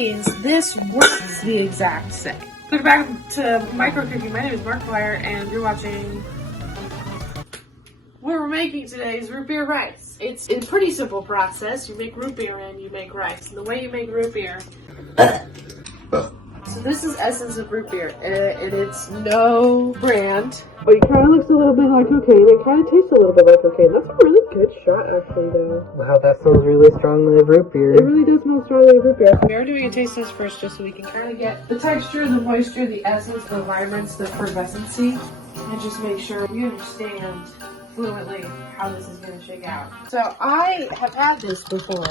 This works the exact same. Welcome back to Micro Cooking. My name is Markiplier, and you're watching. What we're making today is root beer rice. It's a pretty simple process. You make root beer and you make rice. And the way you make root beer. So this is essence of root beer, and it's no brand. But it kind of looks a little bit like cocaine. It kind of tastes a little bit like cocaine. That's a really good shot, actually, though. Wow, that smells really strongly of root beer. It really does smell strongly of root beer. We are doing a taste test first, just so we can kind of get the texture, the moisture, the essence, the vibrance, the effervescency, and just make sure we understand fluently how this is going to shake out. So I have had this before,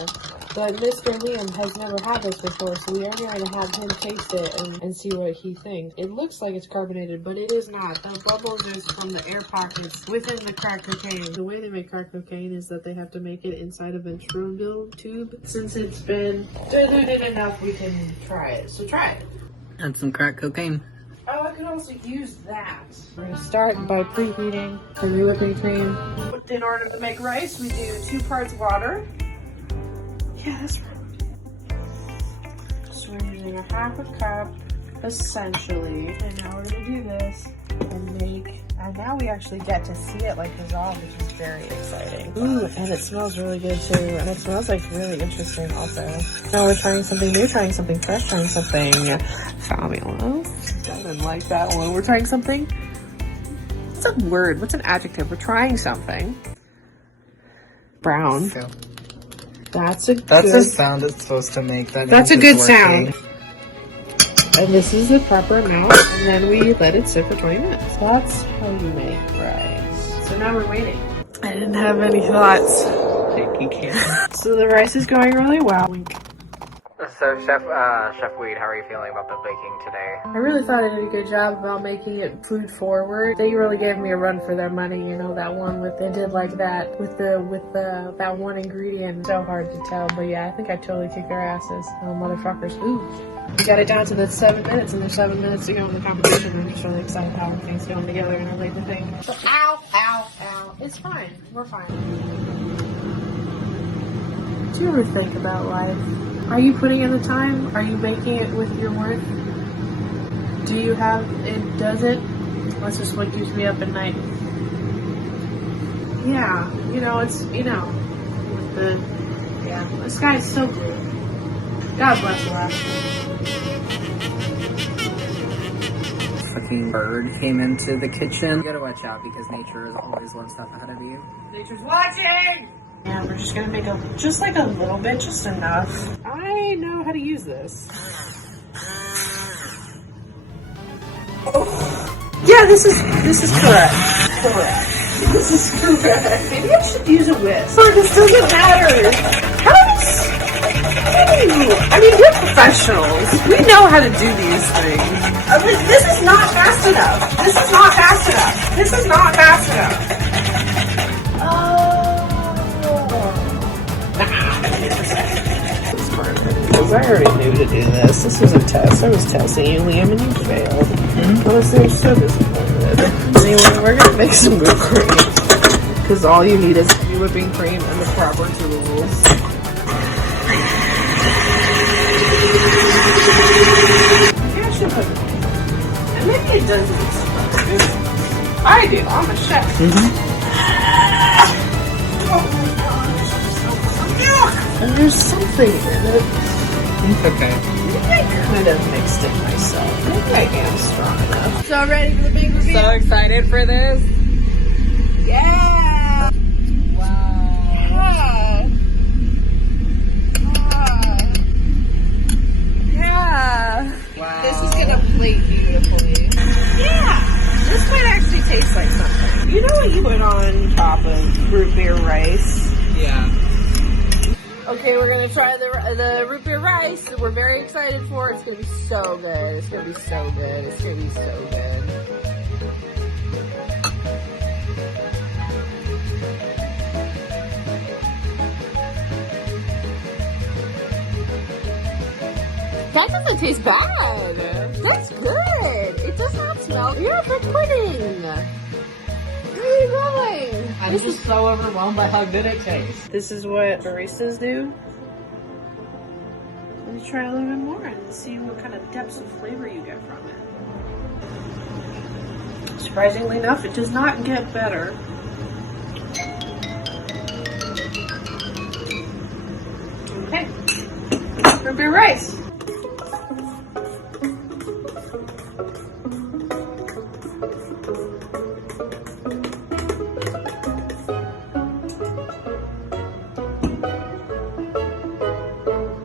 but Mr. Liam has never had this before, so we are going to have him taste it and see what he thinks. It looks like it's carbonated, but it is not. The bubbles is from the air pockets within the crack cocaine. The way they make crack cocaine is that they have to make it inside a ventricle tube. Since it's been diluted enough, we can try it. So try it. And some crack cocaine. Oh, I could also use that. We're going to start by preheating the whipping cream. In order to make rice, we do 2 parts water. Yeah, that's right. So we're using a half a cup, essentially. And now we're going to do this and make, and now we actually get to see it like dissolve, which is very exciting. Ooh, and it smells really good too. And it smells like really interesting also. Now we're trying something new, trying something fresh, trying something fabulous. I didn't like that one. We're trying something. What's a word? What's an adjective? We're trying something. Brown. So, that's the sound it's supposed to make. That's a good sound. And this is the proper amount, and then we let it sit for 20 minutes. That's how you make rice. So now we're waiting. I didn't have any thoughts. You can't. So the rice is going really well. So, Chef Weed, how are you feeling about the baking today? I really thought I did a good job about making it food forward. They really gave me a run for their money, you know, that one with, they did like that with that one ingredient. So hard to tell, but yeah, I think I totally kicked their asses. Oh, motherfuckers. Ooh. We got it down to the 7 minutes, and there's 7 minutes to go in the competition. I'm just really excited how everything's going together and I like the thing. So, ow, ow, ow. It's fine. We're fine. Do you ever think about life? Are you putting in the time? Are you making it with your worth? Do you have it? Does it? That's just what keeps me up at night. Yeah, you know, it's, you know, with the sky's so blue. God bless Alaska. Fucking bird came into the kitchen. You gotta watch out because nature is always one step ahead of you. Nature's watching! Yeah, we're just gonna make just like a little bit, just enough. I know how to use this. Oh. Yeah, this is correct. Correct. This is correct. Maybe I should use a whisk. Or this doesn't matter. I mean, we're professionals. We know how to do these things. This is not fast enough. This is not fast enough. This is not fast enough. Because I already knew to do this. This was a test. I was testing you, Liam, and you failed. Honestly, I'm so disappointed. Anyway, we're gonna make some whipped cream. Because all you need is whipping cream and the proper tools. Maybe I should put it. And maybe it doesn't. I do. I'm a chef. And there's something in it. It's okay. Maybe I could have mixed it myself. Maybe I am strong enough. So ready for the big reveal? So excited for this. Yeah! Wow. Yeah! Wow. This is gonna plate beautifully. Yeah! This might actually taste like something. You know what you put on top of root beer rice? Yeah. Okay, we're gonna try the root beer rice that we're very excited for. It's gonna be so good. It's gonna be so good. It's gonna be so good. That doesn't taste bad. That's good. It does not smell. You're for pudding. Where are you going? I'm just so overwhelmed by how good it tastes. This is what baristas do. to try a little bit more and see what kind of depths of flavor you get from it. Surprisingly enough, it does not get better. Okay, root beer rice.